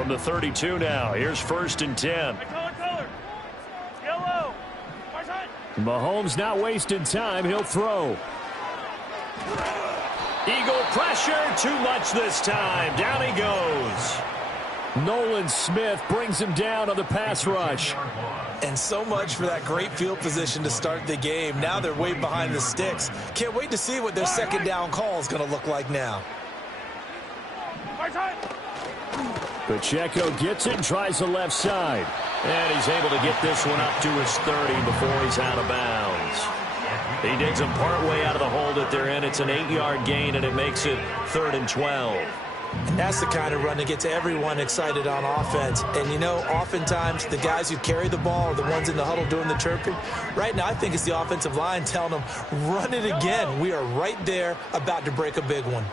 From the 32 now, here's 1st and 10. Yellow. Mahomes not wasting time. He'll throw. Eagle pressure. Too much this time. Down he goes. Nolan Smith brings him down on the pass rush. And so much for that great field position to start the game. Now they're way behind the sticks. Can't wait to see what their second down call is going to look like now. Pacheco gets it and tries the left side. And he's able to get this one up to his 30 before he's out of bounds. He digs him partway out of the hole that they're in. It's an 8-yard gain, and it makes it 3rd and 12. And that's the kind of run that gets everyone excited on offense. And, you know, oftentimes the guys who carry the ball are the ones in the huddle doing the chirping. Right now, I think it's the offensive line telling them, run it again. We are right there about to break a big one.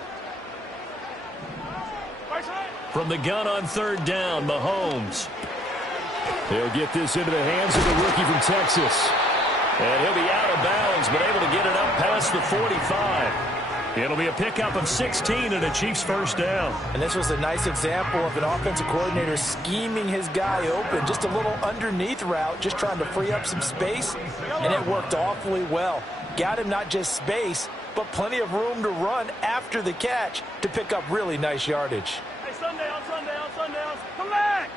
From the gun on 3rd down, Mahomes. He'll get this into the hands of the rookie from Texas. And he'll be out of bounds, but able to get it up past the 45. It'll be a pickup of 16 and a Chiefs first down. And this was a nice example of an offensive coordinator scheming his guy open. Just a little underneath route, just trying to free up some space. And it worked awfully well. Got him not just space, but plenty of room to run after the catch to pick up really nice yardage. Hey, Sunday, come back!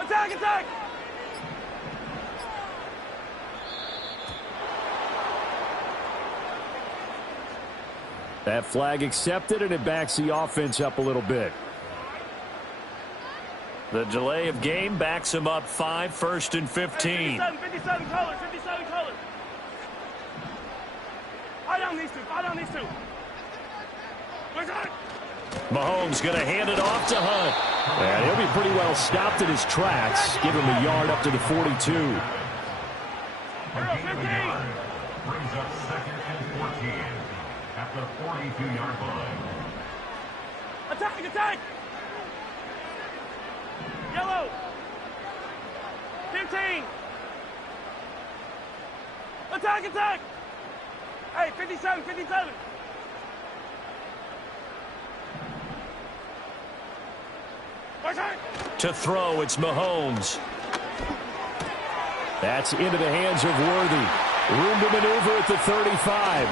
Attack! That flag accepted, and it backs the offense up a little bit. The delay of game backs him up 5, 1st and 15. 57 colors. Eye down these two. Mahomes going to hand it off to Hunt. And he'll be pretty well stopped in his tracks. Give him a yard up to the 42. Brings up 2nd and 14 at the 42-yard line. Attack! Yellow. 15. Attack! Hey, 57. To throw, it's Mahomes. That's into the hands of Worthy. Room to maneuver at the 35.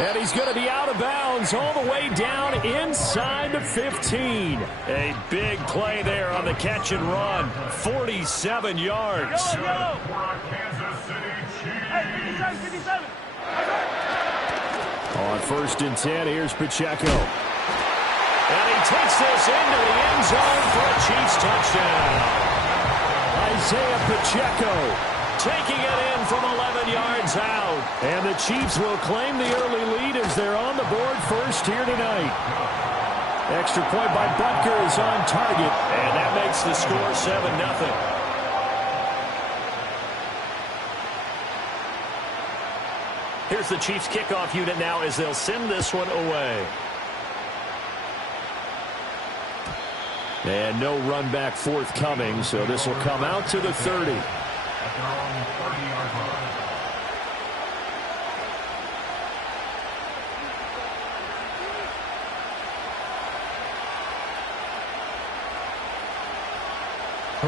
And he's going to be out of bounds all the way down inside the 15. A big play there on the catch and run. 47 yards. Yellow. Hey, 57. On 1st and 10, here's Pacheco. And he takes this into the end zone for a Chiefs touchdown. Isaiah Pacheco taking it in from 11 yards out. And the Chiefs will claim the early lead as they're on the board first here tonight. Extra point by Butker is on target. And that makes the score 7-0. Here's the Chiefs kickoff unit now as they'll send this one away. And no run back forthcoming, so this will come out to the 30. At their own 30-yard line.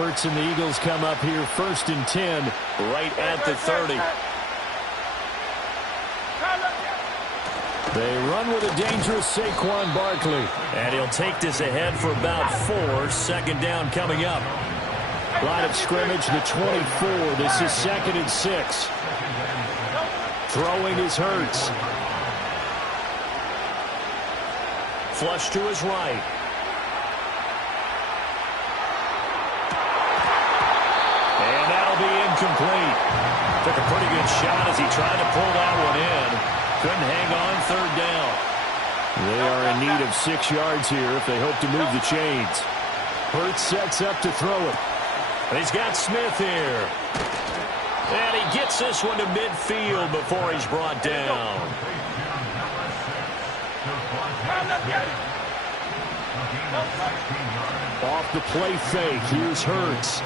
Hurts and the Eagles come up here 1st and 10 right at the 30. They run with a dangerous Saquon Barkley. And he'll take this ahead for about 4. 2nd down coming up. Line of scrimmage, the 24. This is 2nd and 6. Throwing is Hurts. Flush to his right. And that'll be incomplete. Took a pretty good shot as he tried to pull that one in. Couldn't hang on 3rd down. They are in need of 6 yards here if they hope to move the chains. Hurts sets up to throw it. And he's got Smith here. And he gets this one to midfield before he's brought down. Off the play fake. Here's Hurts.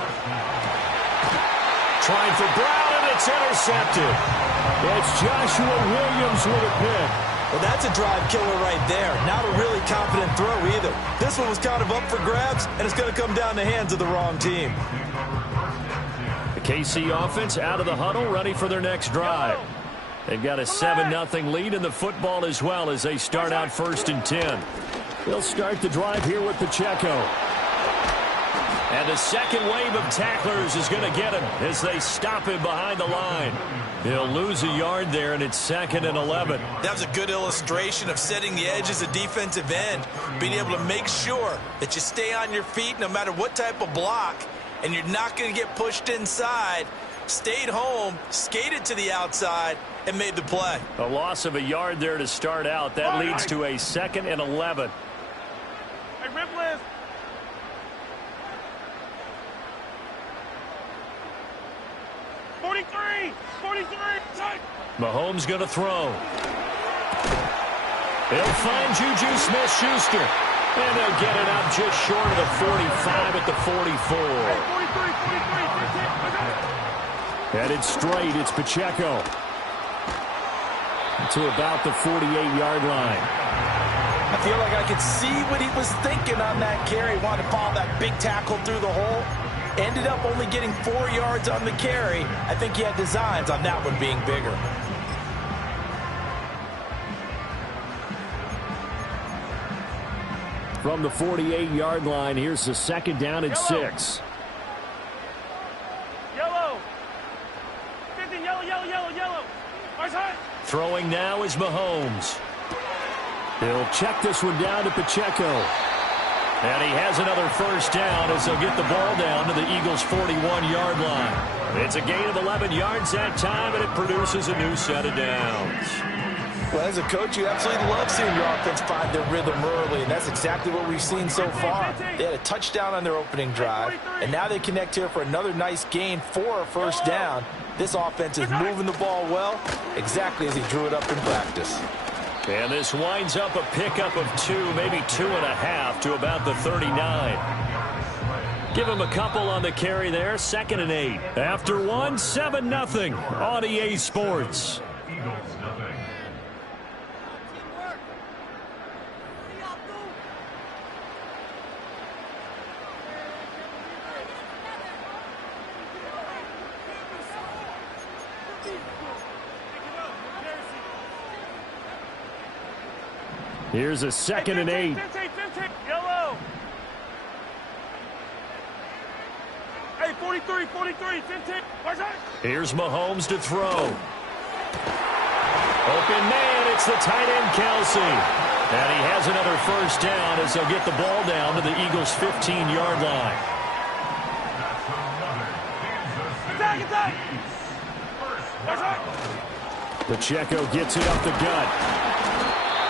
Trying for Brown, and it's intercepted. It's Joshua Williams with a pick. Well, that's a drive killer right there. Not a really confident throw either. This one was kind of up for grabs, and it's going to come down the hands of the wrong team. The KC offense out of the huddle, ready for their next drive. They've got a 7-0 lead in the football as well as they start out 1st and 10. They'll start the drive here with Pacheco. And the second wave of tacklers is going to get him as they stop him behind the line. He'll lose a yard there, and it's 2nd and 11. That was a good illustration of setting the edge as a defensive end, being able to make sure that you stay on your feet no matter what type of block, and you're not going to get pushed inside. Stayed home, skated to the outside, and made the play. A loss of a yard there to start out. That leads to a 2nd and 11. Hey, rip list. Mahomes going to throw. He'll find Juju Smith-Schuster. And they'll get it up just short of the 45 at the 44. Headed straight, it's Pacheco. To about the 48-yard line. I feel like I could see what he was thinking on that carry. Wanted to follow that big tackle through the hole. Ended up only getting 4 yards on the carry. I think he had designs on that one being bigger. From the 48-yard line, here's the 2nd down and 6. Yellow. 15, yellow. Right side. Throwing now is Mahomes. He'll check this one down to Pacheco. And he has another 1st down as they'll get the ball down to the Eagles' 41-yard line. It's a gain of 11 yards that time, and it produces a new set of downs. Well, as a coach, you absolutely love seeing your offense find their rhythm early, and that's exactly what we've seen so far. They had a touchdown on their opening drive, and now they connect here for another nice gain for a 1st down. This offense is moving the ball well, exactly as he drew it up in practice. And this winds up a pickup of 2, maybe 2.5 to about the 39. Give him a couple on the carry there, 2nd and 8. After 1, 7-0 on EA Sports. Here's a 2nd and 8. 15, yellow. Hey, 43, 15. Right side. Here's Mahomes to throw. Open man, it's the tight end, Kelsey. And he has another 1st down as they'll get the ball down to the Eagles' 15-yard line. Attack. Right side. Pacheco gets it up the gut.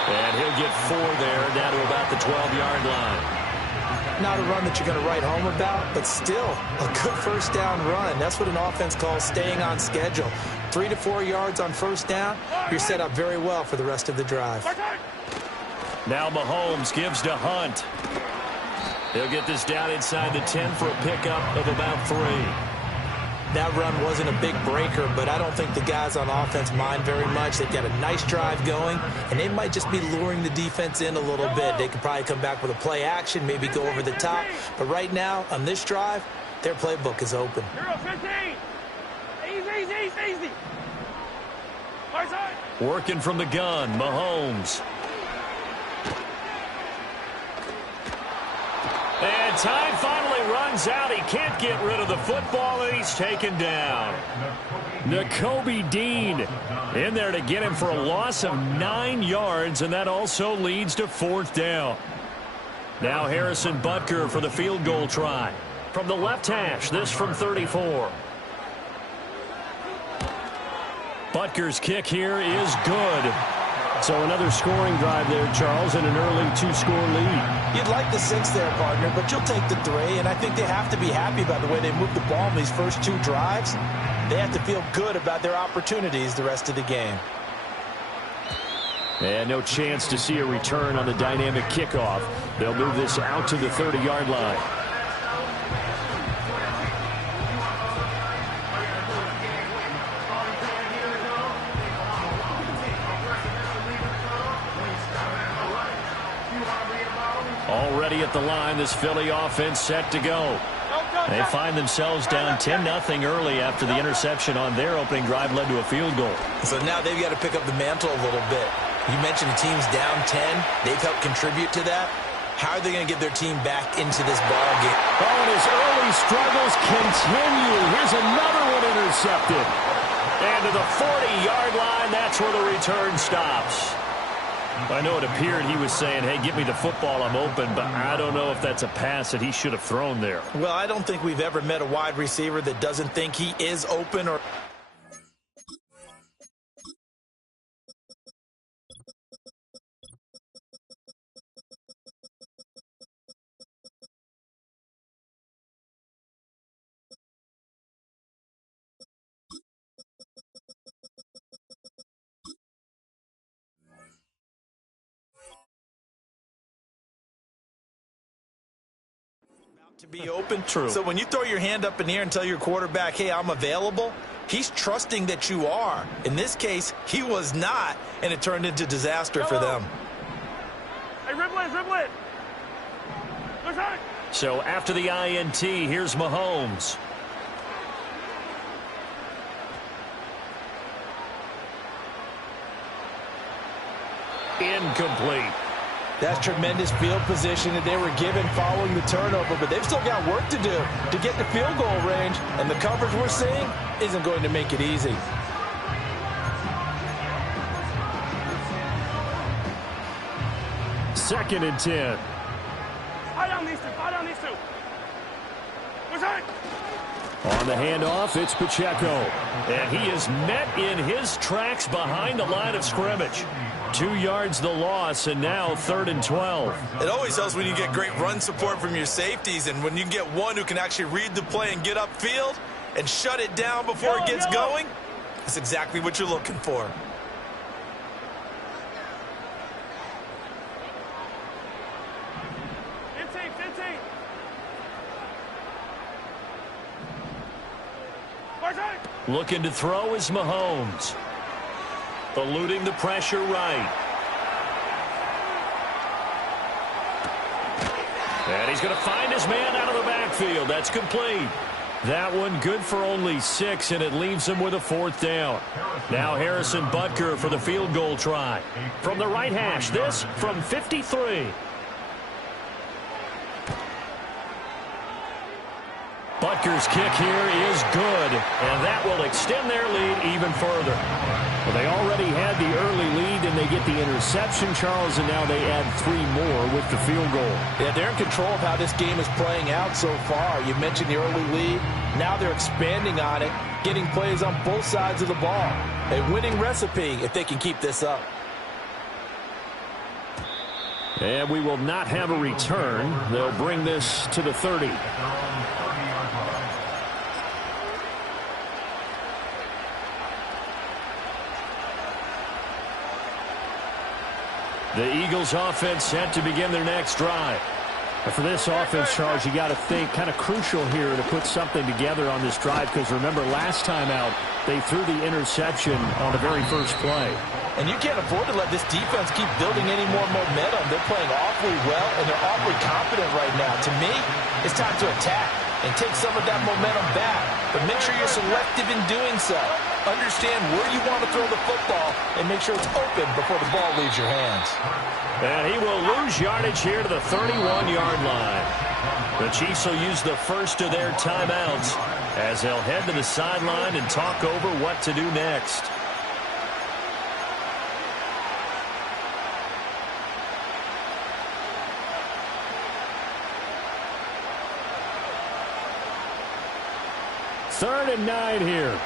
And he'll get 4 there, down to about the 12-yard line. Not a run that you're going to write home about, but still a good 1st down run. That's what an offense calls staying on schedule. 3 to 4 yards on 1st down, you're set up very well for the rest of the drive. Now Mahomes gives to Hunt. He'll get this down inside the 10 for a pickup of about 3. That run wasn't a big breaker, but I don't think the guys on offense mind very much. They've got a nice drive going, and they might just be luring the defense in a little bit. They could probably come back with a play action, maybe go over the top. But right now, on this drive, their playbook is open. 15. Easy. Right side. Working from the gun, Mahomes. And time finally runs out. He can't get rid of the football, and he's taken down. Nakobe Dean in there to get him for a loss of 9 yards, and that also leads to 4th down. Now Harrison Butker for the field goal try. From the left hash, this from 34. Butker's kick here is good. So another scoring drive there, Charles, and an early 2-score lead. You'd like the 6 there, partner, but you'll take the 3, and I think they have to be happy about the way they moved the ball in these first 2 drives. They have to feel good about their opportunities the rest of the game. And no chance to see a return on the dynamic kickoff. They'll move this out to the 30-yard line. ready at the line. This Philly offense set to go. They find themselves down 10-0 early after the interception on their opening drive led to a field goal. So now they've got to pick up the mantle a little bit. You mentioned the team's down 10. They've helped contribute to that. How are they going to get their team back into this ball game? Oh, and his early struggles continue. Here's another one intercepted. And to the 40-yard line, that's where the return stops. I know it appeared he was saying, hey, give me the football, I'm open, but I don't know if that's a pass that he should have thrown there. Well, I don't think we've ever met a wide receiver that doesn't think he is open or... to be open. True. So when you throw your hand up in the air and tell your quarterback, hey, I'm available, he's trusting that you are. In this case, he was not, and it turned into disaster for them. Hey, dribble it. Good side. So after the INT, here's Mahomes. Incomplete. That's tremendous field position that they were given following the turnover, but they've still got work to do to get the field goal range, and the coverage we're seeing isn't going to make it easy. Second and 10. Fire down these two. Good side. On the handoff, it's Pacheco. And he is met in his tracks behind the line of scrimmage. 2 yards the loss, and now 3rd and 12. It always helps when you get great run support from your safeties, and when you get one who can actually read the play and get upfield and shut it down before it gets going, that's exactly what you're looking for. Looking to throw is Mahomes. Eluding the pressure right. And he's going to find his man out of the backfield. That's complete. That one good for only 6, and it leaves him with a 4th down. Now Harrison Butker for the field goal try. From the right hash, this from 53. Butker's kick here is good, and that will extend their lead even further. Well, they already had the early lead, and they get the interception, Charles, and now they add 3 more with the field goal. Yeah, they're in control of how this game is playing out so far. You mentioned the early lead. Now they're expanding on it, getting plays on both sides of the ball. A winning recipe if they can keep this up. And we will not have a return. They'll bring this to the 30. The Eagles offense set to begin their next drive. For this offense, Charles, you got to think kind of crucial here to put something together on this drive, because remember last time out they threw the interception on the very first play. And you can't afford to let this defense keep building any more momentum. They're playing awfully well, and they're awfully confident right now. To me, it's time to attack and take some of that momentum back. But make sure you're selective in doing so. Understand where you want to throw the football and make sure it's open before the ball leaves your hands. And he will lose yardage here to the 31-yard line. The Chiefs will use the first of their timeouts as they'll head to the sideline and talk over what to do next. Third and 9 here.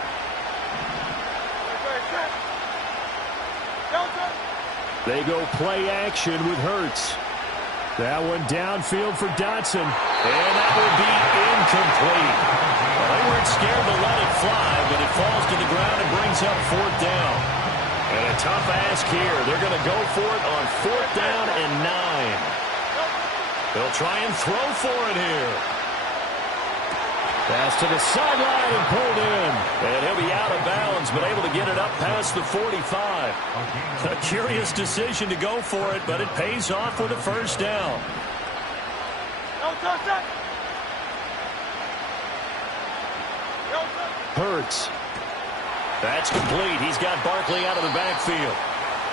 They go play action with Hurts. That one downfield for Dotson. And that will be incomplete. Well, they weren't scared to let it fly, but it falls to the ground and brings up 4th down. And a tough ask here. They're going to go for it on 4th down and 9. They'll try and throw for it here. Pass to the sideline and pulled in. And he'll be out of bounds, but able to get it up past the 45. A curious decision to go for it, but it pays off with a 1st down. Hurts. That's complete. He's got Barkley out of the backfield.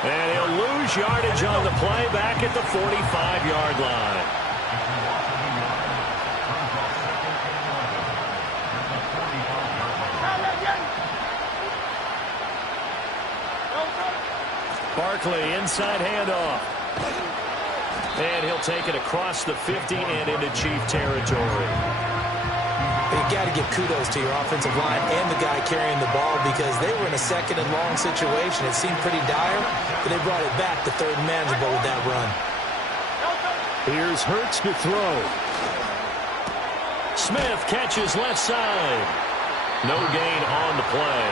And he'll lose yardage on the play back at the 45-yard line. Barkley, inside handoff. And he'll take it across the 50 and into Chief territory. You got to give kudos to your offensive line and the guy carrying the ball because they were in a second and long situation. It seemed pretty dire, but they brought it back to third and manageable with that run. Here's Hurts to throw. Smith catches left side. No gain on the play.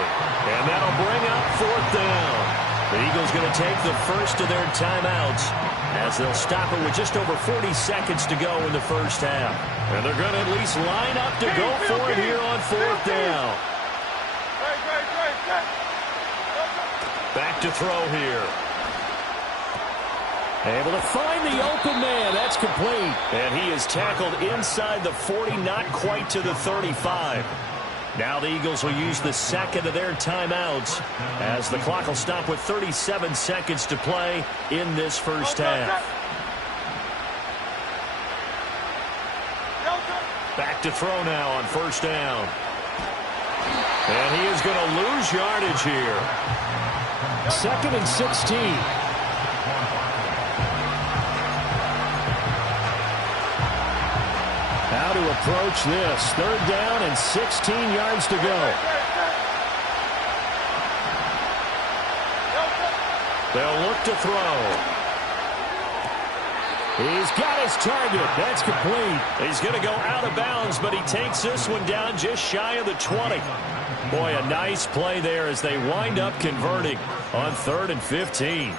And that'll bring up fourth down. The Eagles going to take the first of their timeouts as they'll stop it with just over 40 seconds to go in the first half. And they're going to at least line up to go for it here on fourth down. Back to throw here. Able to find the open man. That's complete. And he is tackled inside the 40, not quite to the 35. Now the Eagles will use the second of their timeouts as the clock will stop with 37 seconds to play in this first half. Back to throw now on first down. And he is going to lose yardage here. 2nd and 16. How to approach this. 3rd down and 16 yards to go. They'll look to throw. He's got his target. That's complete. He's going to go out of bounds, but he takes this one down just shy of the 20. Boy, a nice play there as they wind up converting on 3rd and 15.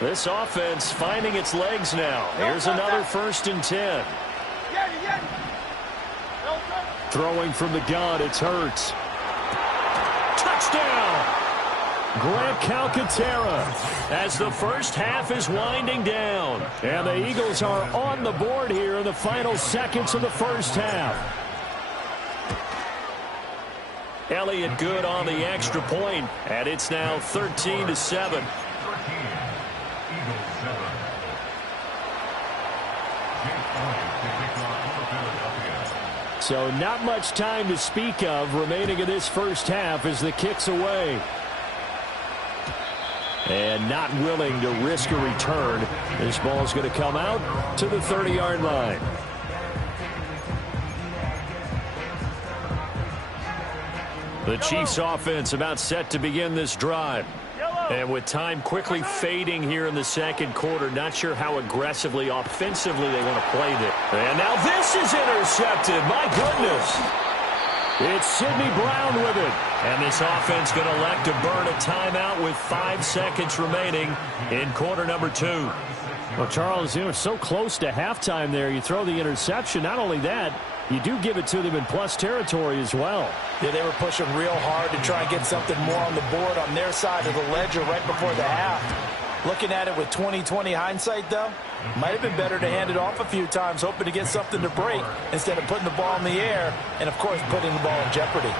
This offense finding its legs now. Here's another 1st and 10. Throwing from the gun, it's Hurts. Touchdown! Grant Calcaterra as the first half is winding down. And the Eagles are on the board here in the final seconds of the first half. Elliott good on the extra point, and it's now 13-7. So not much time to speak of remaining in this first half as the kick's away. And not willing to risk a return. This ball's going to come out to the 30-yard line. The Chiefs offense about set to begin this drive. And with time quickly fading here in the second quarter, not sure how aggressively, offensively they want to play this. And now this is intercepted. My goodness. It's Sidney Brown with it. And this offense going to elect to burn a timeout with 5 seconds remaining in quarter number 2. Well, Charles, you were so close to halftime there. You throw the interception. Not only that, you do give it to them in plus territory as well. Yeah, they were pushing real hard to try and get something more on the board on their side of the ledger right before the half. Looking at it with 20/20 hindsight, though, might have been better to hand it off a few times, hoping to get something to break instead of putting the ball in the air and, of course, putting the ball in jeopardy.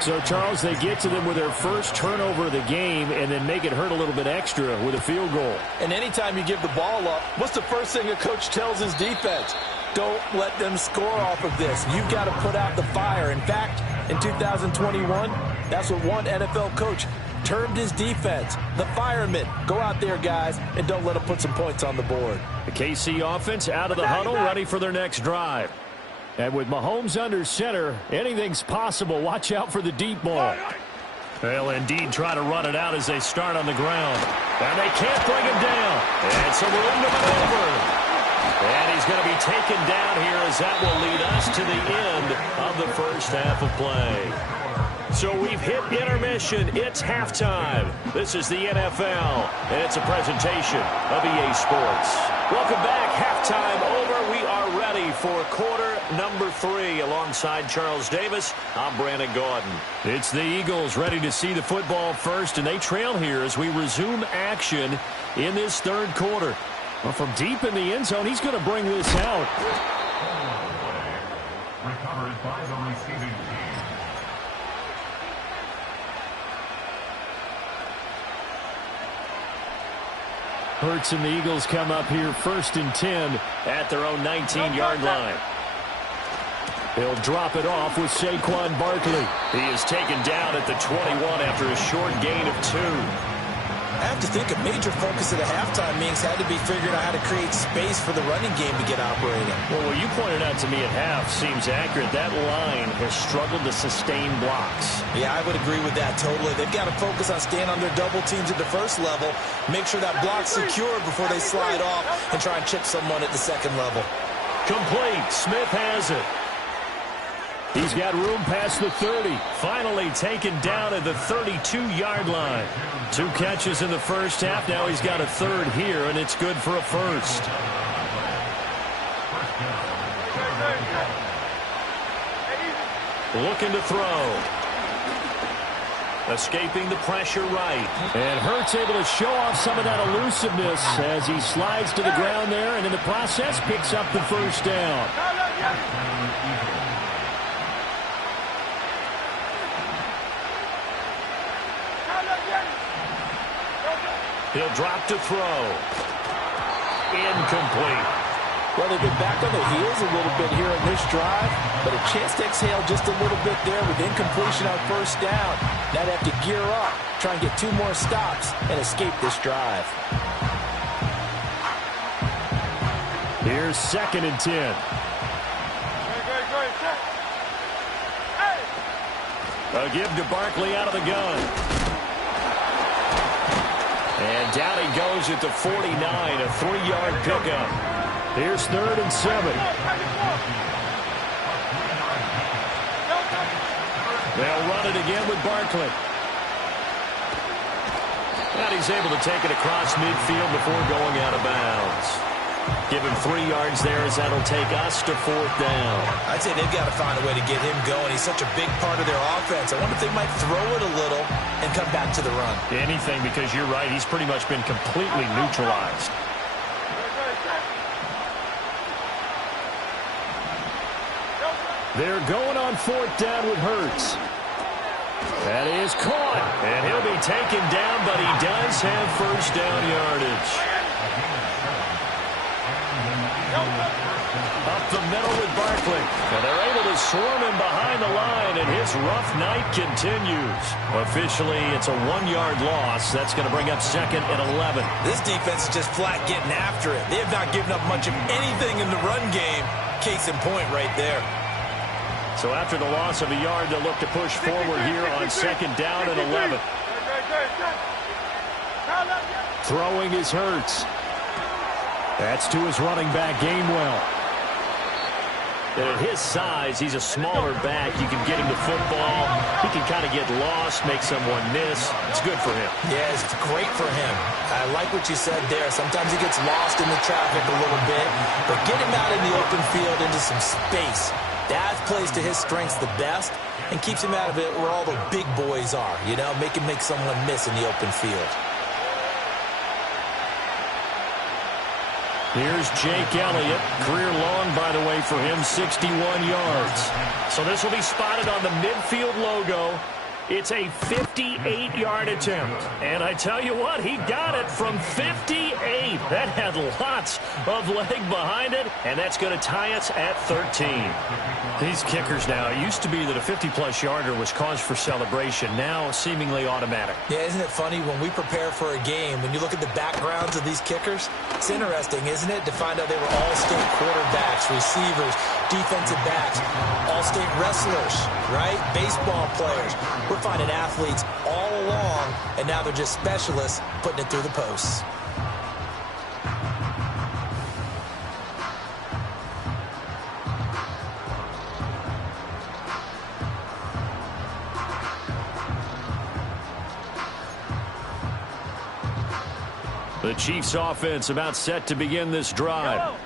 So, Charles, they get to them with their first turnover of the game and then make it hurt a little bit extra with a field goal. And anytime you give the ball up, what's the first thing a coach tells his defense? Don't let them score off of this. You've got to put out the fire. In fact, in 2021, that's what one NFL coach termed his defense, the firemen. Go out there, guys, and don't let them put some points on the board. The KC offense out of the huddle, ready for their next drive. And with Mahomes under center, anything's possible. Watch out for the deep ball. They'll indeed try to run it out as they start on the ground. And they can't bring him down. And so we're into maneuver. And he's going to be taken down here as that will lead us to the end of the first half of play. So we've hit intermission. It's halftime. This is the NFL, and it's a presentation of EA Sports. Welcome back. Halftime over. We are ready for quarter number 3 alongside Charles Davis. I'm Brandon Gaudin. It's the Eagles ready to see the football first, and they trail here as we resume action in this third quarter. Well, from deep in the end zone, he's going to bring this out. Recovered by the receiving team. Hurts and the Eagles come up here 1st and 10 at their own 19-yard line. He'll drop it off with Saquon Barkley. He is taken down at the 21 after a short gain of 2. I have to think a major focus of the halftime meetings had to be figuring out how to create space for the running game to get operating. Well, what you pointed out to me at half seems accurate. That line has struggled to sustain blocks. Yeah, I would agree with that totally. They've got to focus on staying on their double teams at the first level, make sure that block's secured before they slide off and try and chip someone at the second level. Complete. Smith has it. He's got room past the 30. Finally taken down at the 32-yard line. 2 catches in the first half. Now he's got a third here, and it's good for a first. Looking to throw. Escaping the pressure right. And Hurts able to show off some of that elusiveness as he slides to the ground there, and in the process picks up the first down. He'll drop to throw. Incomplete. Well, they've been back on their heels a little bit here in this drive, but a chance to exhale just a little bit there with incompletion on first down. Now they have to gear up, try and get 2 more stops, and escape this drive. Here's 2nd and 10. A give to Barkley out of the gun. And down he goes at the 49, a 3-yard pickup. Here's 3rd and 7. They'll run it again with Barkley. And he's able to take it across midfield before going out of bounds. Give him 3 yards there as that'll take us to 4th down. I'd say they've got to find a way to get him going. He's such a big part of their offense. I wonder if they might throw it a little and come back to the run. Anything, because you're right. He's pretty much been completely neutralized. They're going on 4th down with Hurts. That is caught. And he'll be taken down, but he does have first down yardage. Up the middle with Barkley. And they're able to swarm him behind the line, and his rough night continues. Officially, it's a 1-yard loss. That's going to bring up 2nd and 11. This defense is just flat getting after it. They have not given up much of anything in the run game. Case in point right there. So after the loss of a yard, they'll look to push forward here on 2nd down and 11. Throwing is Hurts. That's to his running back, Gainwell. And at his size, he's a smaller back. You can get him the football. He can kind of get lost, make someone miss. It's good for him. Yeah, it's great for him. I like what you said there. Sometimes he gets lost in the traffic a little bit, but get him out in the open field into some space. That plays to his strengths the best and keeps him out of it where all the big boys are, you know, make someone miss in the open field. Here's Jake Elliott. Career long, by the way, for him, 61 yards. So this will be spotted on the midfield logo. It's a 58-yard attempt. And I tell you what, he got it from 58. That had lots of leg behind it, and that's going to tie us at 13. These kickers now, it used to be that a 50-plus yarder was cause for celebration. Now, seemingly automatic. Yeah, isn't it funny when we prepare for a game, when you look at the backgrounds of these kickers, it's interesting, isn't it, to find out they were all-state quarterbacks, receivers, defensive backs, all-state wrestlers, right? Baseball players. We're finding athletes all along, and now they're just specialists putting it through the posts. The Chiefs offense about set to begin this drive.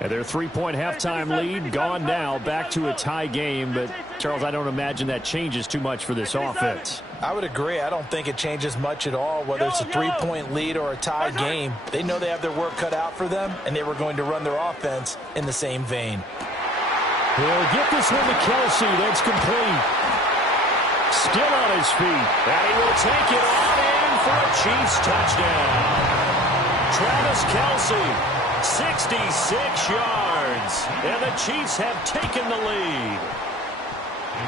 And their three-point halftime lead gone now, back to a tie game. But, Charles, I don't imagine that changes too much for this offense. I would agree. I don't think it changes much at all, whether it's a three-point lead or a tie game. They know they have their work cut out for them, and they were going to run their offense in the same vein. He'll get this one to Kelsey. That's complete. Still on his feet. And he will take it on in for a Chiefs touchdown. Travis Kelsey. 66 yards, and the Chiefs have taken the lead.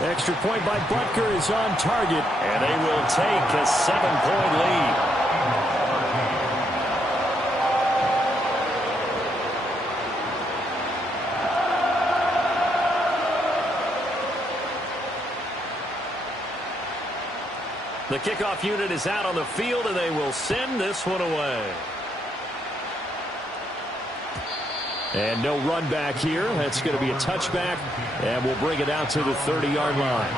Extra point by Butker is on target, and they will take a 7-point lead. The kickoff unit is out on the field, and they will send this one away. And no run back here. That's going to be a touchback, and we'll bring it out to the 30-yard line.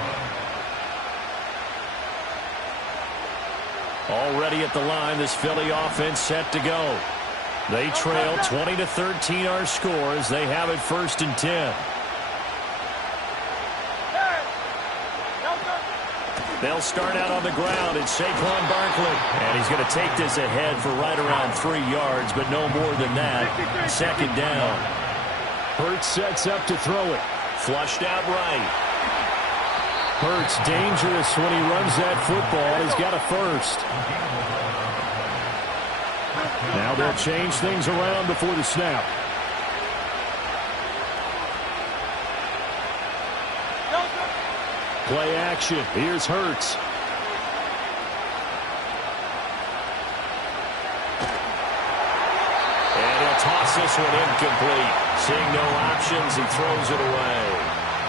Already at the line, this Philly offense set to go. They trail 20-13 our score as they have it 1st and 10. They'll start out on the ground. It's Saquon Barkley. And he's going to take this ahead for right around 3 yards, but no more than that. 2nd down. Hurts sets up to throw it. Flushed out right. Hurts dangerous when he runs that football. He's got a first. Now they'll change things around before the snap. Play action. Here's Hurts. And he'll toss this one incomplete. Seeing no options, he throws it away.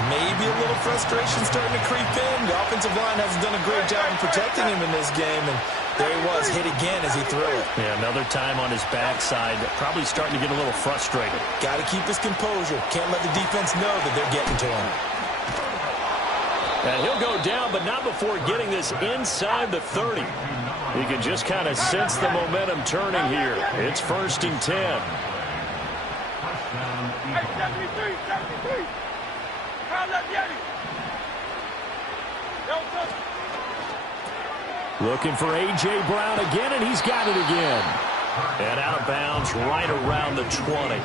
Maybe a little frustration starting to creep in. The offensive line hasn't done a great job in protecting him in this game, and there he was, hit again as he threw it. Yeah, another time on his backside, probably starting to get a little frustrated. Got to keep his composure. Can't let the defense know that they're getting to him. And he'll go down, but not before getting this inside the 30. You can just kind of sense the momentum turning here. It's 1st and 10. Hey, 73. Foul that Yeti. Looking for A.J. Brown again, and he's got it again. And out of bounds right around the 20.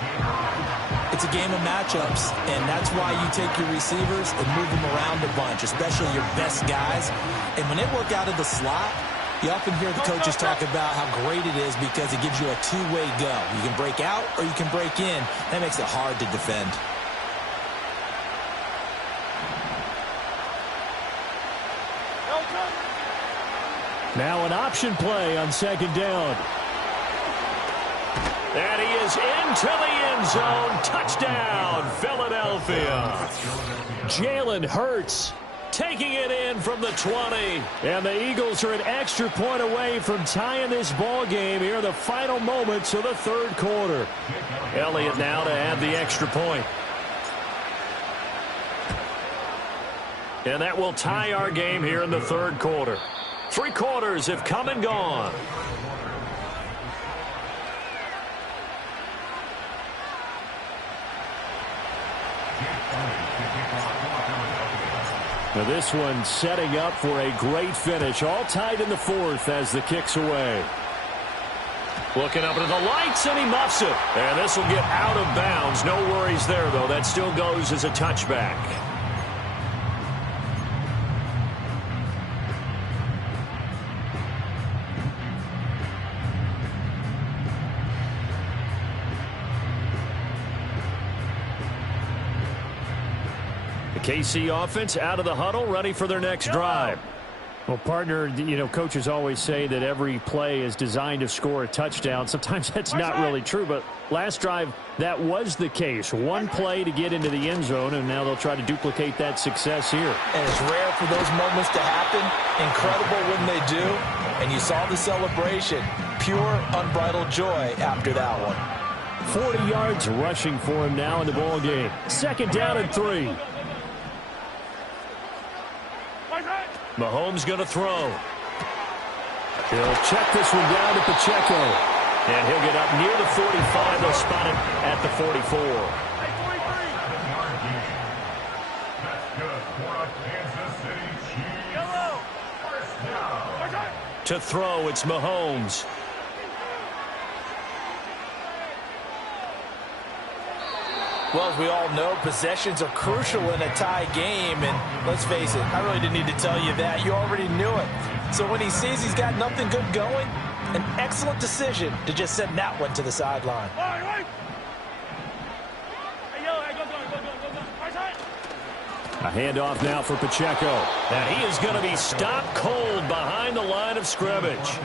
It's a game of matchups, and that's why you take your receivers and move them around a bunch, especially your best guys. And when they work out of the slot, you often hear the coaches talk about how great it is because it gives you a two-way go. You can break out or you can break in. That makes it hard to defend. Now an option play on 2nd down. And he is into the end zone. Touchdown, Philadelphia. Jalen Hurts taking it in from the 20. And the Eagles are an extra point away from tying this ball game here in the final moments of the 3rd quarter. Elliott now to add the extra point. And that will tie our game here in the 3rd quarter. 3 quarters have come and gone. Now this one setting up for a great finish. All tied in the 4th as the kick's away. Looking up into the lights, and he muffs it. And this will get out of bounds. No worries there, though. That still goes as a touchback. KC offense out of the huddle, ready for their next drive. Well, partner, you know, coaches always say that every play is designed to score a touchdown. Sometimes that's not really true, but last drive, that was the case. One play to get into the end zone, and now they'll try to duplicate that success here. And it's rare for those moments to happen. Incredible when they do. And you saw the celebration. Pure, unbridled joy after that one. 40 yards rushing for him now in the ball game. 2nd down and 3. Mahomes going to throw. He'll check this one down to Pacheco. And he'll get up near the 45. They'll spot it at the 44. To throw, it's Mahomes. Well, as we all know, possessions are crucial in a tie game. And let's face it, I really didn't need to tell you that. You already knew it. So when he sees he's got nothing good going, an excellent decision to just send that one to the sideline. A handoff now for Pacheco. And he is going to be stopped cold behind the line of scrimmage.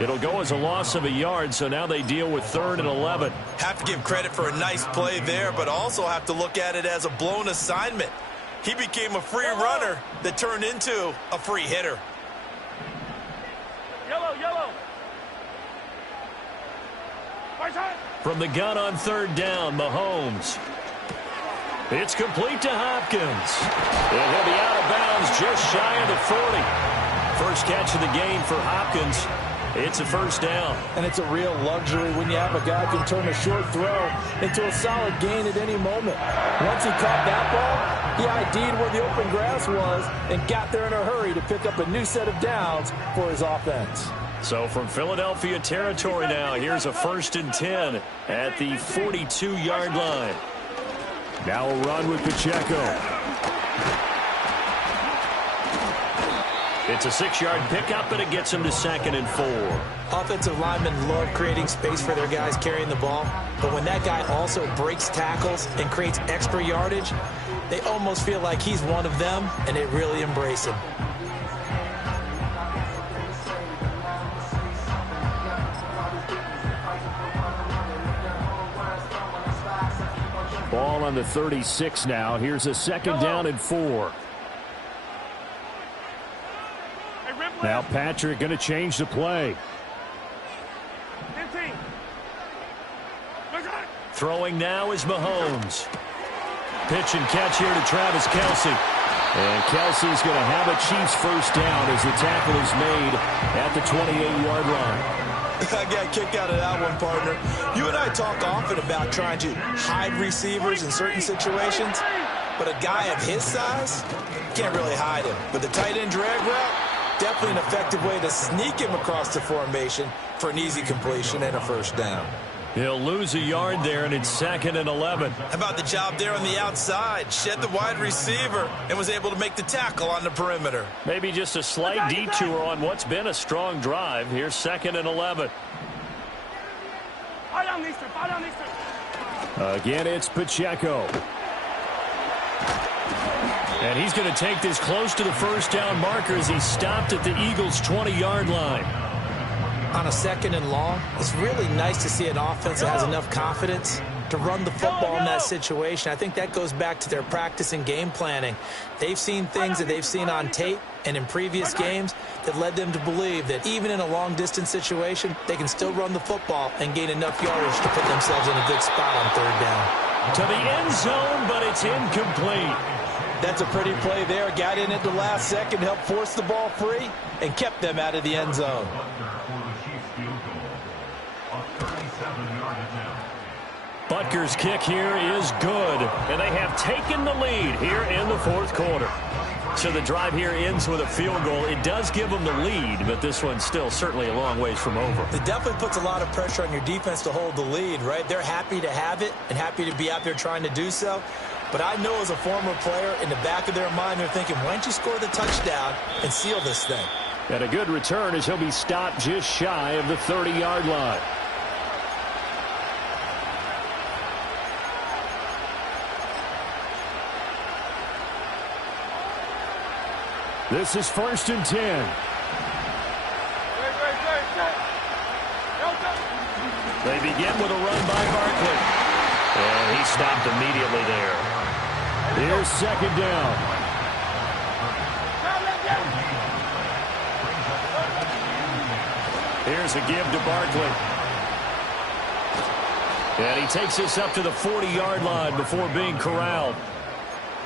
It'll go as a loss of a yard, so now they deal with 3rd and 11. Have to give credit for a nice play there, but also have to look at it as a blown assignment. He became a free runner that turned into a free hitter. Yellow. From the gun on 3rd down, Mahomes. It's complete to Hopkins. And he'll be out of bounds just shy of the 40. First catch of the game for Hopkins. It's a 1st down. And it's a real luxury when you have a guy who can turn a short throw into a solid gain at any moment. Once he caught that ball, he ID'd where the open grass was and got there in a hurry to pick up a new set of downs for his offense. So from Philadelphia territory now, here's a 1st and 10 at the 42-yard line. Now a run with Pacheco. It's a 6-yard pickup, and it gets him to 2nd and 4. Offensive linemen love creating space for their guys carrying the ball, but when that guy also breaks tackles and creates extra yardage, they almost feel like he's one of them, and they really embrace him. Ball on the 36 now. Here's a 2nd down and 4. Now Patrick going to change the play. Throwing now is Mahomes. Pitch and catch here to Travis Kelce. And Kelce's going to have a Chiefs 1st down as the tackle is made at the 28-yard line. I got a kick out of that one, partner. You and I talk often about trying to hide receivers in certain situations, but a guy of his size can't really hide him. But the tight end drag route, definitely an effective way to sneak him across the formation for an easy completion and a 1st down. He'll lose a yard there, and it's 2nd and 11. How about the job there on the outside? Shed the wide receiver and was able to make the tackle on the perimeter. Maybe just a slight detour on what's been a strong drive. Here's 2nd and 11. Again, it's Pacheco. And he's going to take this close to the 1st down marker as he's stopped at the Eagles' 20-yard line. On a 2nd and long, it's really nice to see an offense that has enough confidence to run the football in that situation. I think that goes back to their practice and game planning. They've seen things that they've seen on tape and in previous games that led them to believe that even in a long-distance situation, they can still run the football and gain enough yardage to put themselves in a good spot on 3rd down. To the end zone, but it's incomplete. That's a pretty play there. Got in at the last second, helped force the ball free, and kept them out of the end zone. Butker's kick here is good, and they have taken the lead here in the 4th quarter. So the drive here ends with a field goal. It does give them the lead, but this one's still certainly a long ways from over. It definitely puts a lot of pressure on your defense to hold the lead, right? They're happy to have it and happy to be out there trying to do so. But I know as a former player, in the back of their mind, they're thinking, why don't you score the touchdown and seal this thing? And a good return as he'll be stopped just shy of the 30-yard line. This is 1st and 10. They begin with a run by Barkley. And he stopped immediately there. Here's 2nd down. Here's a give to Barkley. And he takes this up to the 40-yard line before being corralled.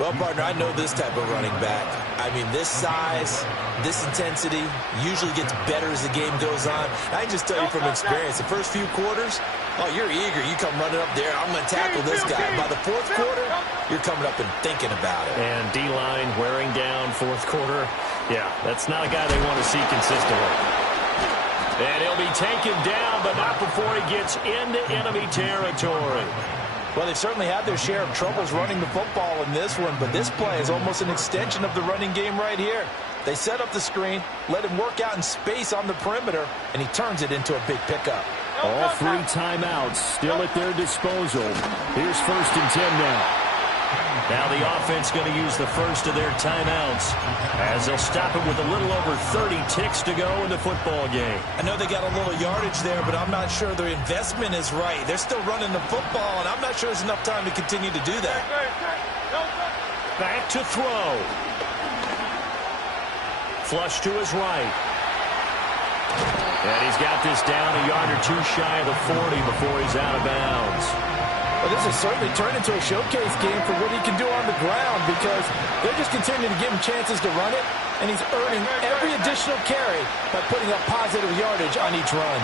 Well, partner, I know this type of running back. I mean, this size, this intensity usually gets better as the game goes on. I can just tell you from experience, the first few quarters, oh, you're eager. You come running up there, I'm going to tackle this guy. By the fourth quarter, you're coming up and thinking about it. And D-line wearing down fourth quarter. Yeah, that's not a guy they want to see consistently. And he'll be taken down, but not before he gets into enemy territory. Well, they've certainly had their share of troubles running the football in this one, but this play is almost an extension of the running game right here. They set up the screen, let him work out in space on the perimeter, and he turns it into a big pickup. All three timeouts still at their disposal. Here's 1st and 10 now. Now the offense going to use the first of their timeouts as they'll stop it with a little over 30 ticks to go in the football game. I know they got a little yardage there, but I'm not sure their investment is right. They're still running the football, and I'm not sure there's enough time to continue to do that. Back to throw. Flush to his right. And he's got this down a yard or two shy of the 40 before he's out of bounds. Well, this has certainly turned into a showcase game for what he can do on the ground because they're just continuing to give him chances to run it, and he's earning every additional carry by putting up positive yardage on each run.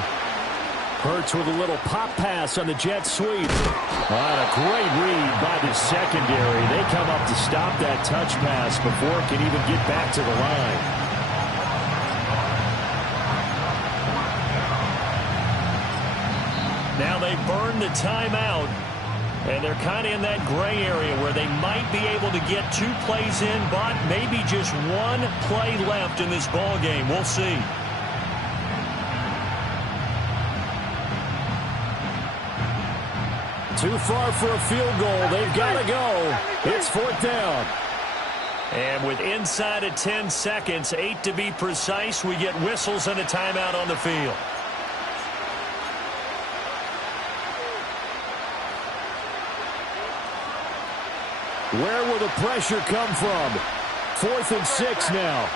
Hurts with a little pop pass on the jet sweep. And a great read by the secondary. They come up to stop that touch pass before it can even get back to the line. Now they burn the timeout, and they're kind of in that gray area where they might be able to get 2 plays in, but maybe just 1 play left in this ball game. We'll see. Too far for a field goal. They've got to go. It's 4th down. And with inside of 10 seconds, 8 to be precise, we get whistles and a timeout on the field. Where will the pressure come from? 4th and 6 now.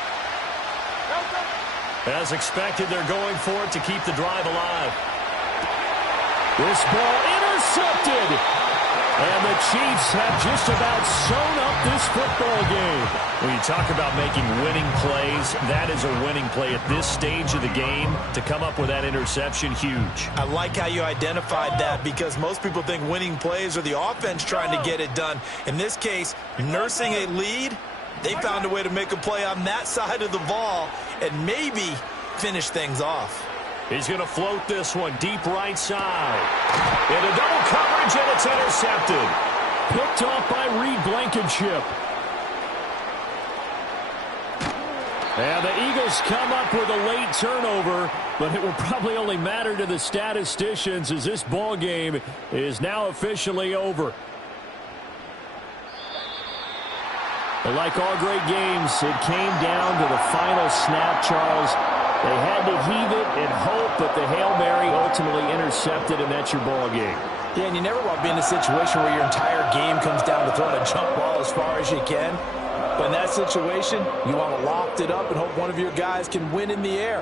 As expected, they're going for it to keep the drive alive. This ball intercepted. And the Chiefs have just about sewn up this football game. When you talk about making winning plays, that is a winning play at this stage of the game. To come up with that interception, huge. I like how you identified that because most people think winning plays are the offense trying to get it done. In this case, nursing a lead, they found a way to make a play on that side of the ball and maybe finish things off. He's going to float this one deep right side. Into double coverage, and it's intercepted. Picked off by Reed Blankenship. And the Eagles come up with a late turnover, but it will probably only matter to the statisticians as this ball game is now officially over. But like all great games, it came down to the final snap, Charles. They had to heave it and hope, but the Hail Mary ultimately intercepted, and that's your ball game. Yeah, and you never want to be in a situation where your entire game comes down to throwing a jump ball as far as you can. But in that situation, you want to loft it up and hope one of your guys can win in the air.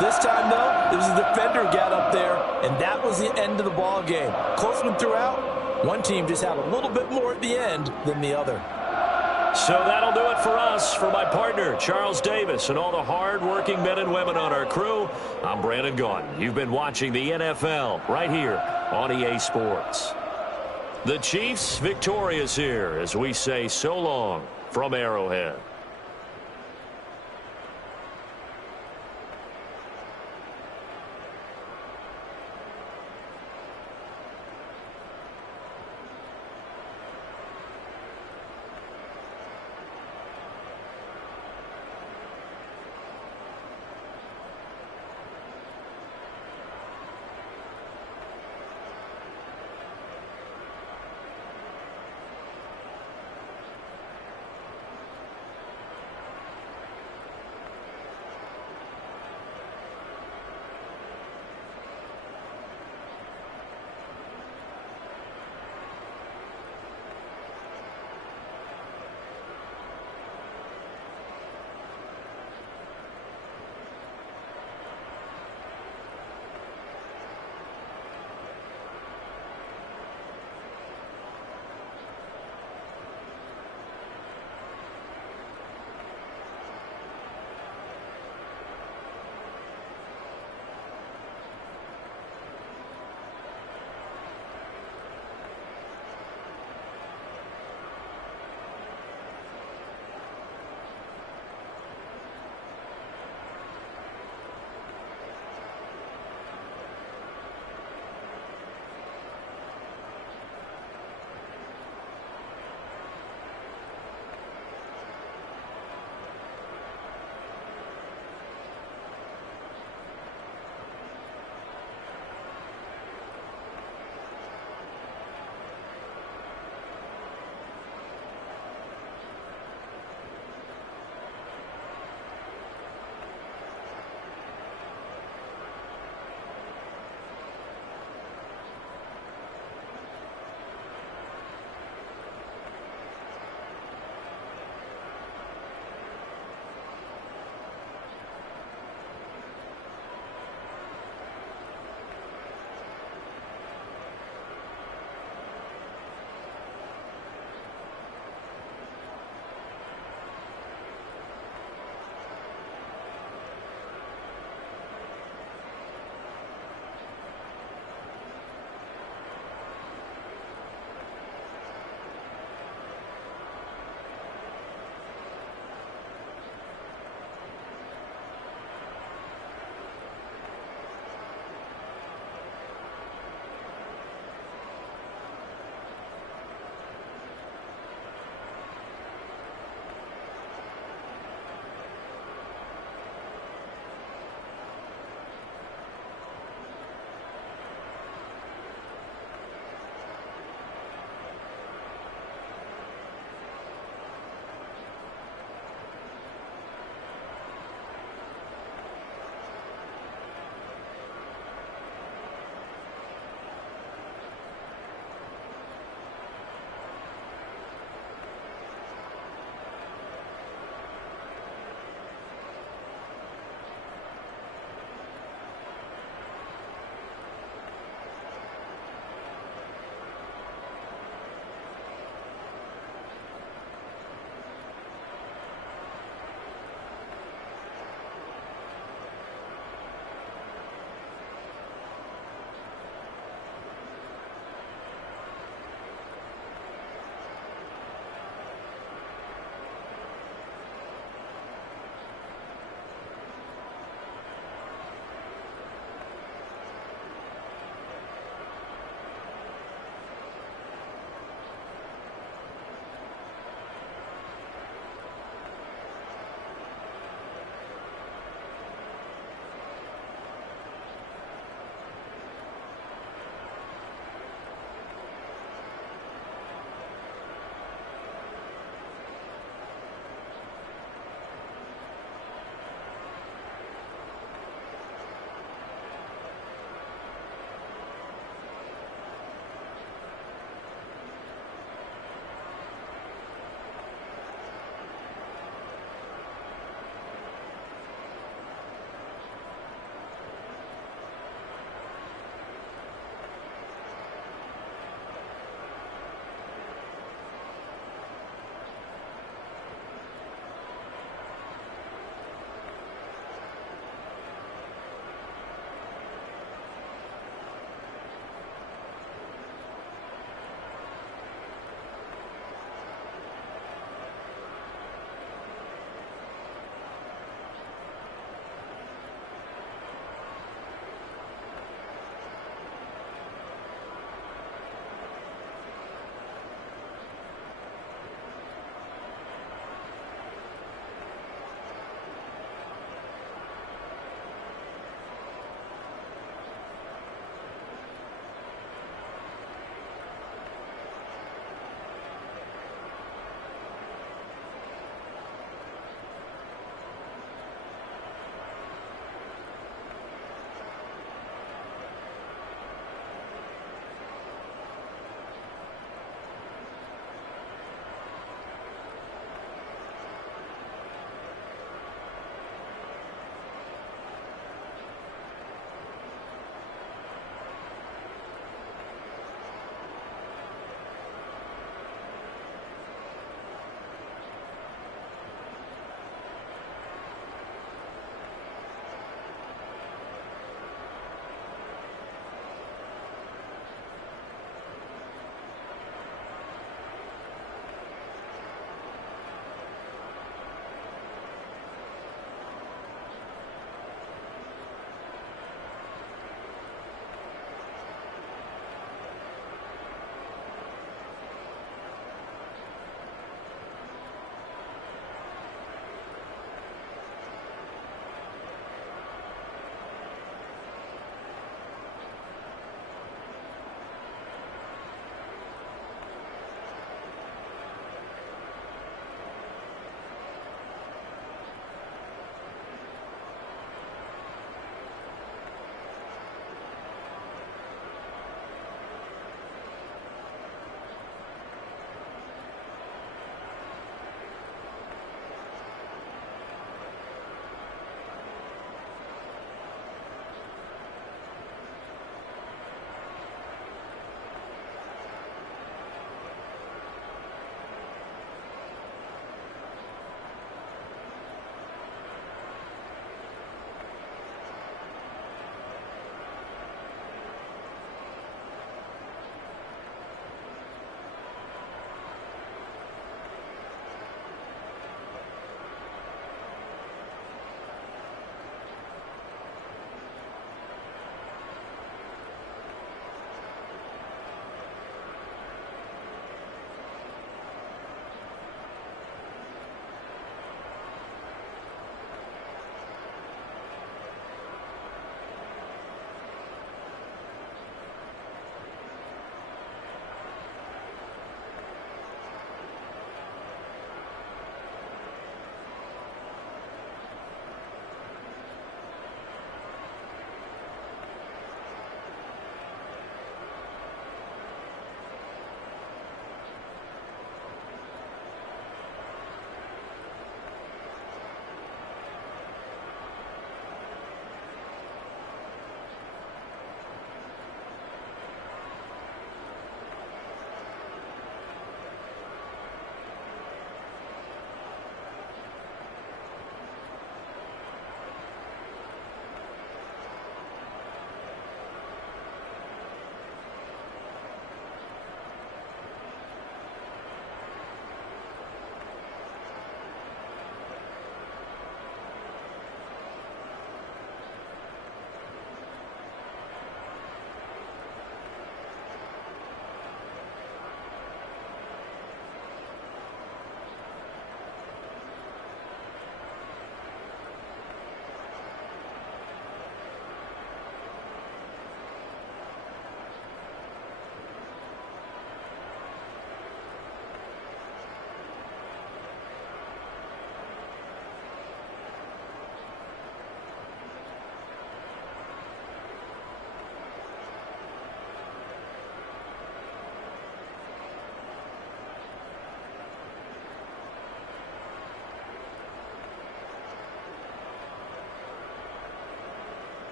This time, though, it was the defender who got up there, and that was the end of the ball game. Close one throughout. One team just had a little bit more at the end than the other. So that'll do it for us. For my partner, Charles Davis, and all the hard-working men and women on our crew, I'm Brandon Gaudin. You've been watching the NFL right here on EA Sports. The Chiefs victorious here as we say so long from Arrowhead.